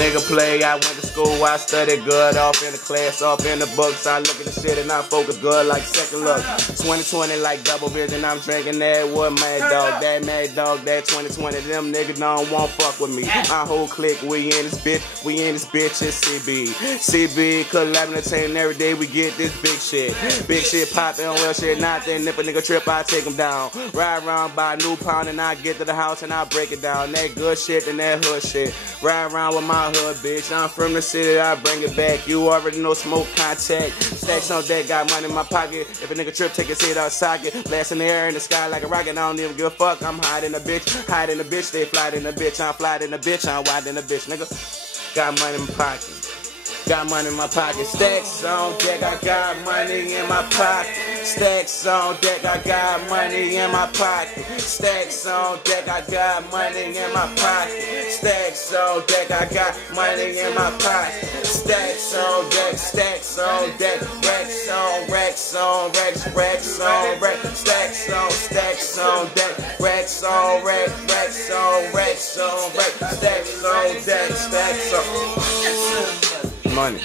Nigga play, I went to school, I studied good, off in the class, off in the books. I look at the shit and I focus good like second look. 2020 like double vision, I'm drinking that wood, Mad Dog, that 2020. Them niggas don't want fuck with me. My whole clique, we in this bitch, it's CB, collabing every day, we get this big shit poppin', well shit, nothing. If a nigga trip, I take him down. Ride around by a new pound and I get to the house and I break it down. That good shit and that hood shit. Ride around with my hood, bitch. I'm from the city, I bring it back. You already know smoke contact. Stacks on deck, got money in my pocket. If a nigga trip, take his head out socket. Blast in the air in the sky like a rocket. I don't even give a fuck. I'm hiding a bitch. They fly in the bitch. I'm fly in the bitch. I'm wide in the bitch, nigga. Got money in my pocket. Got money in my pocket. Stacks on deck, I got money in my pocket. Stacks on deck, I got money in my pocket. Stacks on deck, I got money in my pocket. Stacks on deck, I got money in my pocket. Stacks on deck, racks on racks, racks on racks. Stacks on deck, racks on racks on racks on racks. Stacks on deck, stacks on money.